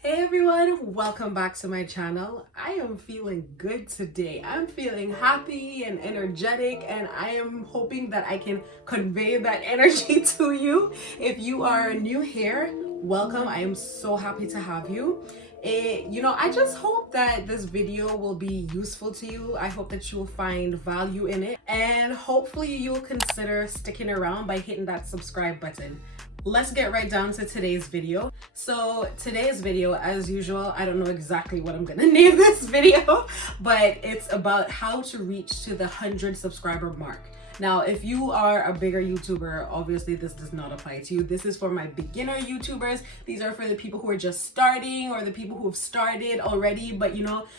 Hey everyone, welcome back to my channel. I am feeling good today. I'm feeling happy and energetic, and I am hoping that I can convey that energy to you. If you are new here, welcome. I am so happy to have you. I just hope that this video will be useful to you. I hope that you will find value in it, and hopefully you'll consider sticking around by hitting that subscribe button. Let's get right down to today's video. So today's video, as usual, I don't know exactly what I'm gonna name this video, but it's about how to reach to the 100 subscriber mark. Now, if you are a bigger YouTuber, obviously this does not apply to you. This is for my beginner YouTubers. These are for the people who are just starting, or the people who have started already, but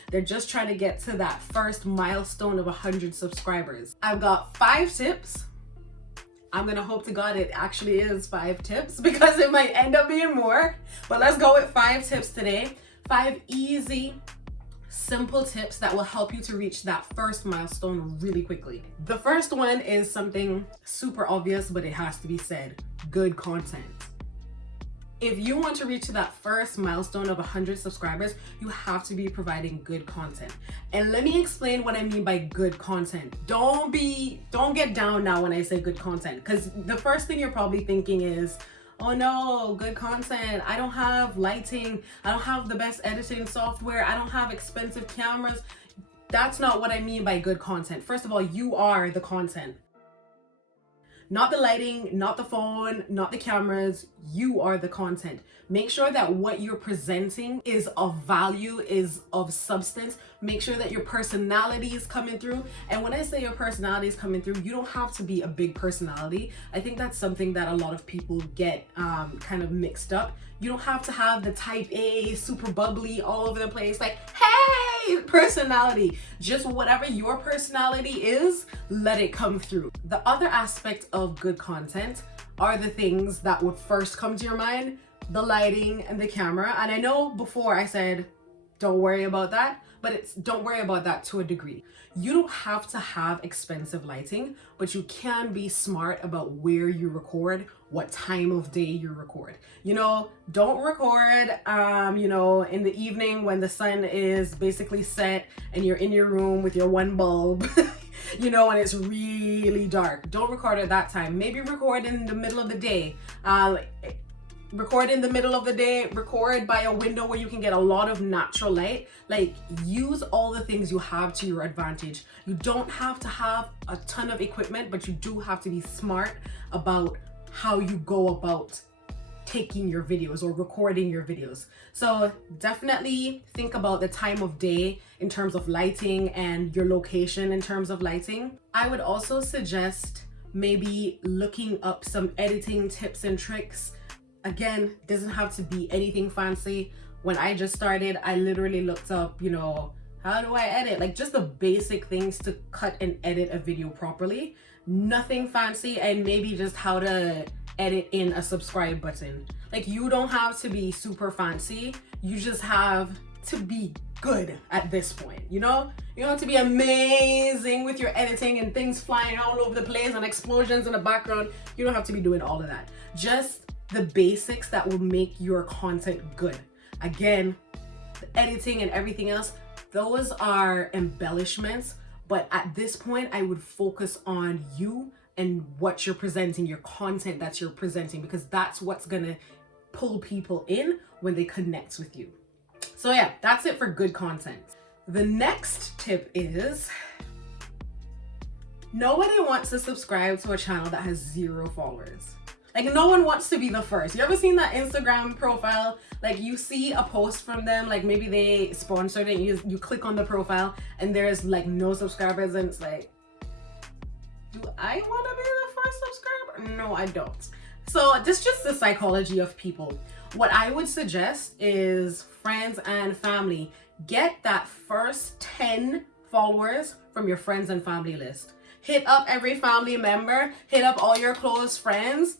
they're just trying to get to that first milestone of 100 subscribers. I've got 5 tips. I'm gonna hope to God it actually is 5 tips, because it might end up being more. But let's go with 5 tips today. 5 easy, simple tips that will help you to reach that first milestone really quickly. The first one is something super obvious, but it has to be said: good content. If you want to reach to that first milestone of 100 subscribers, you have to be providing good content. And let me explain what I mean by good content. Don't get down now when I say good content, because the first thing you're probably thinking is, oh no, good content. I don't have lighting. I don't have the best editing software. I don't have expensive cameras. That's not what I mean by good content. First of all, you are the content. Not the lighting, not the phone, not the cameras. You are the content. Make sure that what you're presenting is of value, is of substance. Make sure that your personality is coming through. And when I say your personality is coming through, you don't have to be a big personality. I think that's something that a lot of people get kind of mixed up. You don't have to have the type A, super bubbly, all over the place, like, hey, personality. Just whatever your personality is, let it come through. The other aspect of good content are the things that would first come to your mind: the lighting and the camera. And I know before I said, don't worry about that, but don't worry about that to a degree. You don't have to have expensive lighting, but you can be smart about where you record, what time of day you record. Don't record, in the evening when the sun is basically set and you're in your room with your one bulb, and it's really dark. Don't record at that time. Maybe record in the middle of the day. Record in the middle of the day, record by a window where you can get a lot of natural light. Like, use all the things you have to your advantage. You don't have to have a ton of equipment, but you do have to be smart about how you go about taking your videos or recording your videos. So definitely think about the time of day in terms of lighting and your location in terms of lighting. I would also suggest maybe looking up some editing tips and tricks. Again, doesn't have to be anything fancy. When I just started, I literally looked up, how do I edit? Like, just the basic things to cut and edit a video properly. Nothing fancy, and maybe just how to edit in a subscribe button. Like, you don't have to be super fancy. You just have to be good at this point, You don't have to be amazing with your editing and things flying all over the place and explosions in the background. You don't have to be doing all of that. Just the basics that will make your content good. Again, the editing and everything else, those are embellishments, but at this point I would focus on you and what you're presenting, your content that you're presenting, because that's what's gonna pull people in when they connect with you. So yeah, that's it for good content. The next tip is, nobody wants to subscribe to a channel that has 0 followers. Like, no one wants to be the first. You ever seen that Instagram profile? Like, you see a post from them, like maybe they sponsored it, you click on the profile and there's like no subscribers, and it's like, do I want to be the first subscriber? No, I don't. So this is just the psychology of people. What I would suggest is, friends and family, get that first 10 followers from your friends and family list. Hit up every family member, hit up all your close friends.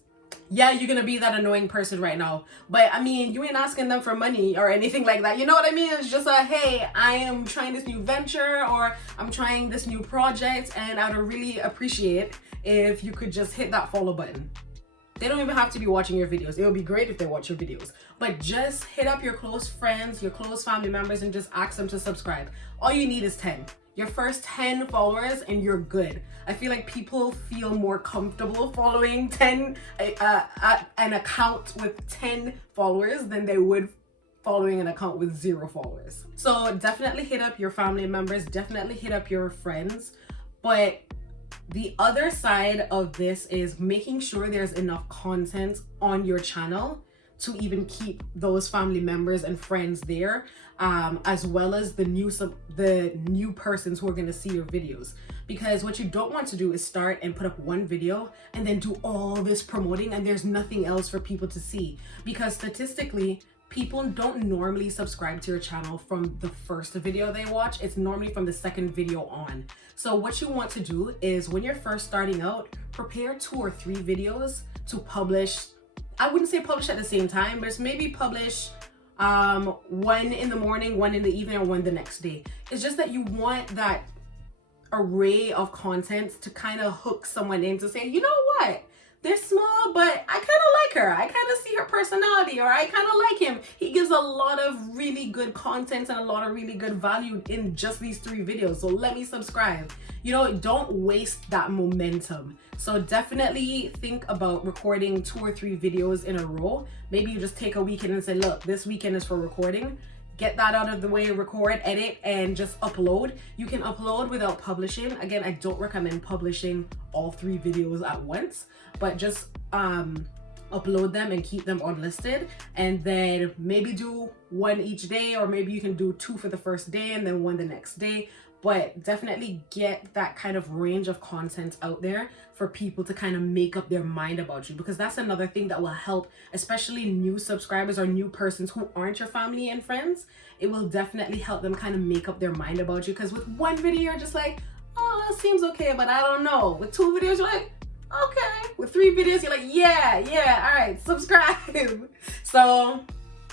Yeah, you're gonna be that annoying person right now, but I mean, you ain't asking them for money or anything like that. You know what I mean? It's just a, hey, I am trying this new venture, or I'm trying this new project, and I would really appreciate if you could just hit that follow button. They don't even have to be watching your videos. It would be great if they watch your videos. But just hit up your close friends, your close family members, and just ask them to subscribe. All you need is 10. Your first 10 followers and you're good. I feel like people feel more comfortable following an account with 10 followers than they would following an account with 0 followers. So definitely hit up your family members, definitely hit up your friends. But the other side of this is making sure there's enough content on your channel to even keep those family members and friends there, as well as the new persons who are going to see your videos. Because what you don't want to do is start and put up one video and then do all this promoting and there's nothing else for people to see. Because statistically, people don't normally subscribe to your channel from the first video they watch. It's normally from the second video on. So what you want to do is when you're first starting out, prepare 2 or 3 videos to publish. I wouldn't say publish at the same time, but it's maybe publish one in the morning, one in the evening, or one the next day. It's just that you want that array of content to kind of hook someone in to say, you know what? They're small, but I kind of like her. I kind of see her personality, or I kind of like him. He gives a lot of really good content and a lot of really good value in just these 3 videos. So let me subscribe. You know, don't waste that momentum. So definitely think about recording 2 or 3 videos in a row. Maybe you just take a weekend and say, look, this weekend is for recording. Get that out of the way, record, edit, and just upload. You can upload without publishing. Again, I don't recommend publishing all 3 videos at once, but just upload them and keep them unlisted, and then maybe do 1 each day, or maybe you can do 2 for the first day and then 1 the next day. But definitely get that kind of range of content out there for people to kind of make up their mind about you, because that's another thing that will help, especially new subscribers or new persons who aren't your family and friends. It will definitely help them kind of make up their mind about you, because with 1 video you're just like, oh, that seems okay, but I don't know. With 2 videos you're like, okay. With 3 videos you're like, yeah, all right, subscribe. So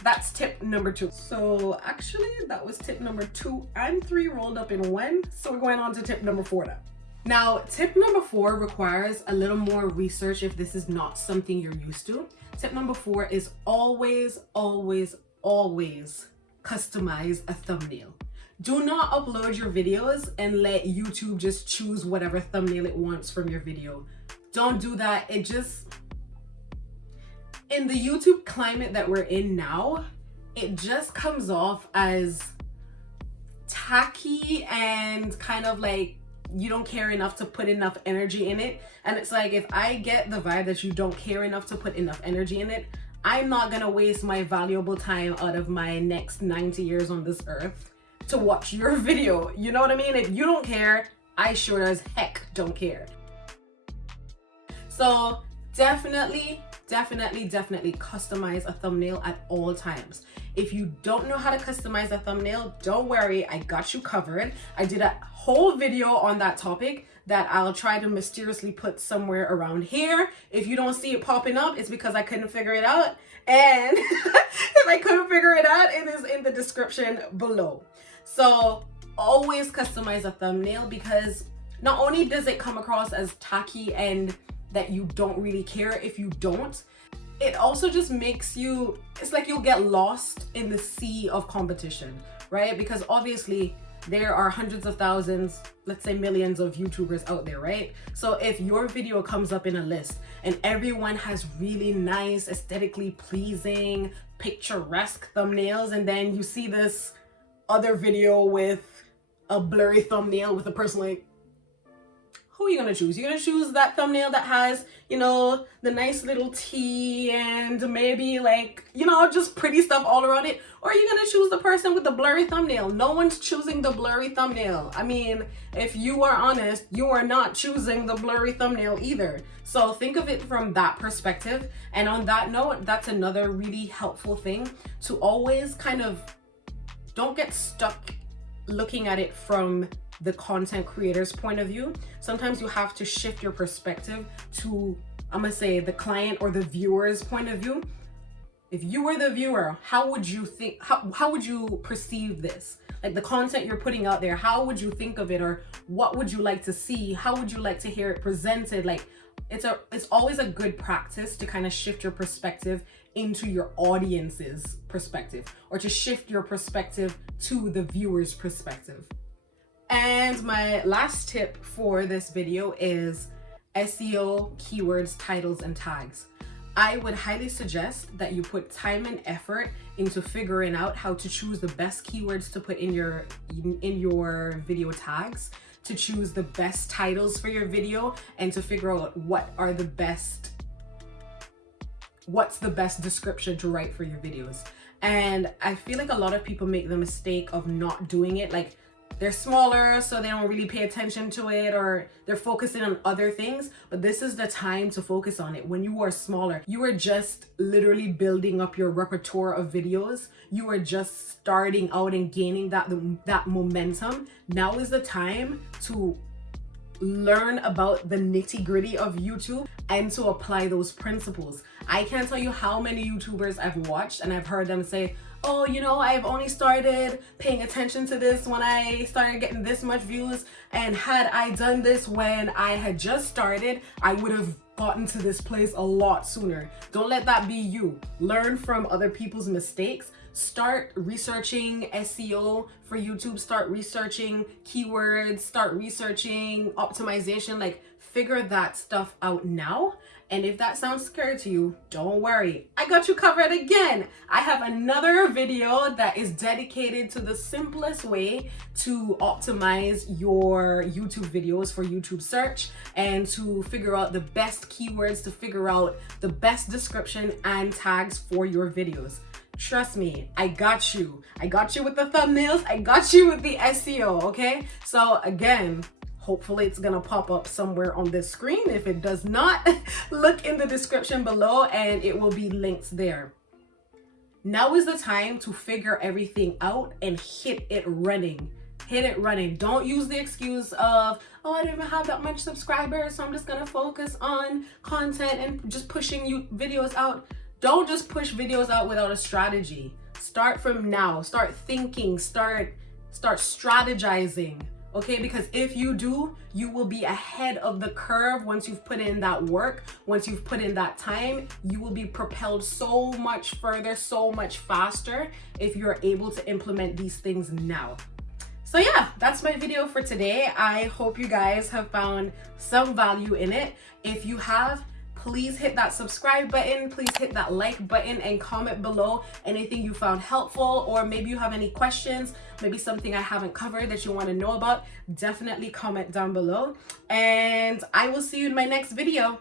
that's tip number 2. So actually that was tip number 2 and 3 rolled up in one. So we're going on to tip number 4 now. Now, tip number 4 requires a little more research if this is not something you're used to. Tip number 4 is always, always, always customize a thumbnail. Do not upload your videos and let YouTube just choose whatever thumbnail it wants from your video. Don't do that. It just, in the YouTube climate that we're in now, it just comes off as tacky and kind of like you don't care enough to put enough energy in it. And it's like, if I get the vibe that you don't care enough to put enough energy in it, I'm not gonna waste my valuable time out of my next 90 years on this earth to watch your video. You know what I mean? If you don't care, I sure as heck don't care. So definitely customize a thumbnail at all times. If you don't know how to customize a thumbnail, don't worry, I got you covered. I did a whole video on that topic that I'll try to mysteriously put somewhere around here. If you don't see it popping up, it's because I couldn't figure it out. And if I couldn't figure it out, it is in the description below. So always customize a thumbnail, because not only does it come across as tacky and that you don't really care if you don't, it also just makes you, it's like you'll get lost in the sea of competition, right? Because obviously there are hundreds of thousands, let's say millions of YouTubers out there, right? So if your video comes up in a list and everyone has really nice, aesthetically pleasing, picturesque thumbnails, and then you see this other video with a blurry thumbnail with a person like, who are you gonna choose? You're gonna choose that thumbnail that has, you know, the nice little tea and maybe like, you know, just pretty stuff all around it? Or are you gonna choose the person with the blurry thumbnail? No one's choosing the blurry thumbnail. I mean, if you are honest, you are not choosing the blurry thumbnail either. So think of it from that perspective. And on that note, that's another really helpful thing, to always kind of don't get stuck looking at it from the content creator's point of view. Sometimes you have to shift your perspective to, I'm gonna say, the client or the viewer's point of view. If you were the viewer, how would you think, how would you perceive this? like the content you're putting out there, how would you think of it, or what would you like to see? How would you like to hear it presented? Like it's always a good practice to kind of shift your perspective into your audience's perspective, or to shift your perspective to the viewer's perspective. And my last tip for this video is SEO, keywords, titles, and tags. I would highly suggest that you put time and effort into figuring out how to choose the best keywords to put in your video tags, to choose the best titles for your video, and to figure out what's the best description to write for your videos. And I feel like a lot of people make the mistake of not doing it. Like, they're smaller, so they don't really pay attention to it, or they're focusing on other things. But this is the time to focus on it. When you are smaller, you are just literally building up your repertoire of videos. You are just starting out and gaining that momentum. Now is the time to learn about the nitty-gritty of YouTube and to apply those principles. I can't tell you how many YouTubers I've watched and I've heard them say, oh, you know, I've only started paying attention to this when I started getting this much views, and had I done this when I had just started, I would have gotten to this place a lot sooner. Don't let that be you. Learn from other people's mistakes. Start researching SEO for YouTube, start researching keywords, start researching optimization. Like, figure that stuff out now. And if that sounds scary to you, don't worry, I got you covered again. I have another video that is dedicated to the simplest way to optimize your YouTube videos for YouTube search, and to figure out the best keywords, to figure out the best description and tags for your videos. Trust me, I got you. I got you with the thumbnails. I got you with the SEO, okay? So again, hopefully it's gonna pop up somewhere on this screen. If it does not, look in the description below and it will be linked there. Now is the time to figure everything out and hit it running. Hit it running. Don't use the excuse of, oh, I don't even have that much subscribers, so I'm just gonna focus on content and just pushing you videos out. Don't just push videos out without a strategy. Start from now. Start thinking. Start strategizing. Okay, because if you do, you will be ahead of the curve. Once you've put in that work, once you've put in that time, you will be propelled so much further, so much faster if you're able to implement these things now. So yeah, that's my video for today. I hope you guys have found some value in it. If you have, please hit that subscribe button, please hit that like button, and comment below anything you found helpful, or maybe you have any questions, maybe something I haven't covered that you want to know about. Definitely comment down below, and I will see you in my next video.